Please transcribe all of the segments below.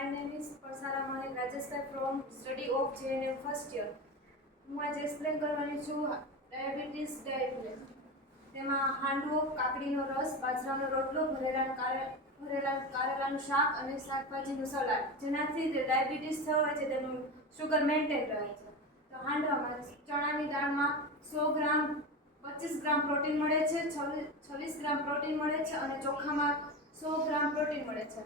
My name is Parsara Mahek Rajasthan from study of JNM first year. હું આજે explain કરવાની છું diabetes diet. તેમાં હાંડવો, કાકડીનો રસ, બાજરાનો રોટલો, ભરેલા કારેલાનું શાક અને શાકભાજીનું સલાડ, જેનાથી ડાયાબિટીસ થયો હોય છે તેનું શુગર મેન્ટેન રહે છે. તો હાંડવામાં ચણાની દાળમાં 100 ગ્રામ 25 ગ્રામ પ્રોટીન મળે છે, 26 ગ્રામ પ્રોટીન મળે છે અને ચોખામાં 100 ગ્રામ પ્રોટીન મળે છે.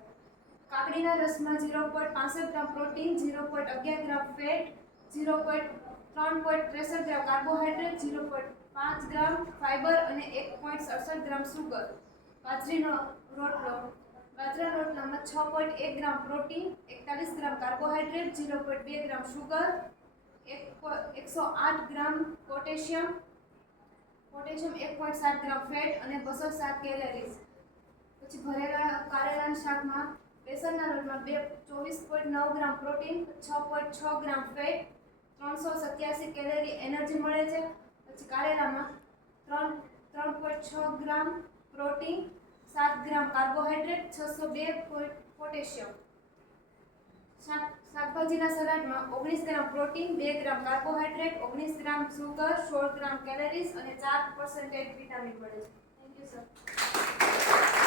કાકડીના રસમાં 0.65 ગ્રામ પ્રોટીન, 0.11 ગ્રામ ફેટ, 3.63 ગ્રામ કાર્બોહાઈડ્રેટ, 0.5 ગ્રામ ફાઇબર અને 1.67 ગ્રામ સુગર. બાજરાના રોટલામાં 6.1 ગ્રામ પ્રોટીન, 41 ગ્રામ કાર્બોહાઈડ્રેટ, 0.2 ગ્રામ સુગર, 108 ગ્રામ પોટેશિયમ, 1.7 ગ્રામ ફેટ અને 207 કેલરીઝ. પછી ભરેલા કારેલાના શાકમાં બેસનના લોટમાં 24.9 ગ્રામ પ્રોટીન, 6.6 ગ્રામ ફેટ, 387 કેલરી એનર્જી મળે છે. પછી કારેલામાં 3.6 ગ્રામ પ્રોટીન, 7 ગ્રામ કાર્બોહાઈડ્રેટ, 602 પોટેશિયમ. શાકભાજીના સલાડમાં 19 ગ્રામ પ્રોટીન, 2 ગ્રામ કાર્બોહાઈડ્રેટ, 19 ગ્રામ સુગર, 16 ગ્રામ કેલરીઝ અને 4% વિટામિન મળે છે. Thank you sir.